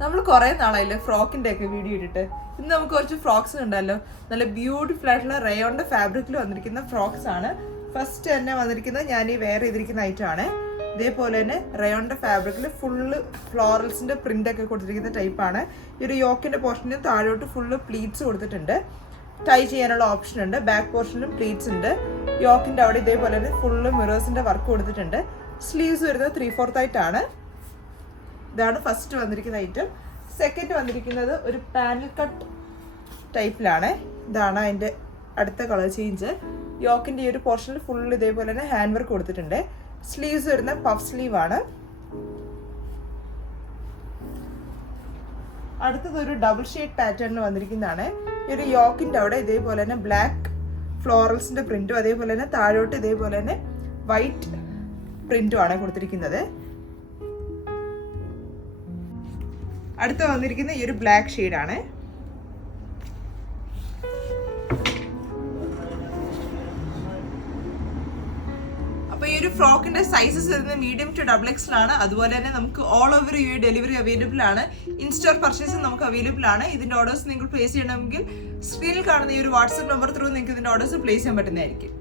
നമ്മൾ കുറേ നാളായില്ലേ ഫ്രോക്കിന്റെ ഒക്കെ വീഡിയോ ഇട്ടിട്ട്. ഇന്ന് നമുക്ക് കുറച്ച് ഫ്രോക്സ് ഉണ്ടല്ലോ, നല്ല ബ്യൂട്ടിഫുൾ ആയിട്ടുള്ള റയോണിന്റെ ഫാബ്രിക്കിൽ വന്നിരിക്കുന്ന ഫ്രോക്സ് ആണ്. ഫസ്റ്റ് തന്നെ വന്നിരിക്കുന്നത് ഞാൻ ഈ വെയർ ചെയ്തിരിക്കുന്ന ഐറ്റം ആണ്. ഇതേപോലെ തന്നെ റയോണിന്റെ ഫാബ്രിക്കിൽ ഫുള്ള് ഫ്ലോറൽസിന്റെ പ്രിന്റ് ഒക്കെ കൊടുത്തിരിക്കുന്ന ടൈപ്പാണ്. ഈ ഒരു യോക്കിന്റെ പോർഷനിൽ താഴോട്ട് ഫുള്ള് പ്ലീറ്റ്സ് കൊടുത്തിട്ടുണ്ട്. ടൈ ചെയ്യാനുള്ള ഓപ്ഷൻ ഉണ്ട്. ബാക്ക് പോർഷനിലും പ്ലീറ്റ്സ് ഉണ്ട്. യോക്കിന്റെ അവിടെ ഇതേപോലെ തന്നെ ഫുള്ള് മിറേഴ്സിന്റെ വർക്ക് കൊടുത്തിട്ടുണ്ട്. സ്ലീവ്സ് വരുന്നത് 3/4 ആയിട്ടാണ്. ഇതാണ് ഫസ്റ്റ് വന്നിരിക്കുന്ന ഐറ്റം. സെക്കൻഡ് വന്നിരിക്കുന്നത് ഒരു പാനൽ കട്ട് ടൈപ്പിലാണ്. ഇതാണ് അതിൻ്റെ അടുത്ത കളർ ചേഞ്ച്. യോക്കിൻ്റെ ഈ ഒരു പോർഷനിൽ ഫുൾ ഇതേപോലെ തന്നെ ഹാൻഡ് വർക്ക് കൊടുത്തിട്ടുണ്ട്. സ്ലീവ്സ് വരുന്ന പഫ് സ്ലീവ് ആണ്. അടുത്തത് ഒരു ഡബിൾ ഷെയ്ഡ് പാറ്റേണിൽ വന്നിരിക്കുന്നതാണ്. ഈ ഒരു യോക്കിൻ്റെ അവിടെ ഇതേപോലെ തന്നെ ബ്ലാക്ക് ഫ്ലോറൽസിൻ്റെ പ്രിന്റും അതേപോലെ തന്നെ താഴോട്ട് ഇതേപോലെ തന്നെ വൈറ്റ് പ്രിന്റും ആണ് കൊടുത്തിരിക്കുന്നത്. അടുത്ത വന്നിരിക്കുന്ന ഈ ഒരു ബ്ലാക്ക് ഷെയ്ഡാണ്. അപ്പോൾ ഈ ഒരു ഫ്രോക്കിന്റെ സൈസസ് വരുന്നത് മീഡിയം ടു XXL ആണ്. അതുപോലെ തന്നെ നമുക്ക് all over you delivery available ആണ്. ഇൻസ്റ്റോർ പർച്ചേസ് നമുക്ക് അവൈലബിൾ ആണ്. ഇതിന്റെ ഓർഡേഴ്സ് നിങ്ങൾ പ്ലേസ് ചെയ്യണമെങ്കിൽ സ്ക്രീനിൽ കാണുന്ന ഈ ഒരു വാട്സ്ആപ്പ് നമ്പർ ത്രൂ നിങ്ങൾക്ക് ഇതിന്റെ ഓർഡേഴ്സ് പ്ലേസ് ചെയ്യാൻ പറ്റുന്നതായിരിക്കും.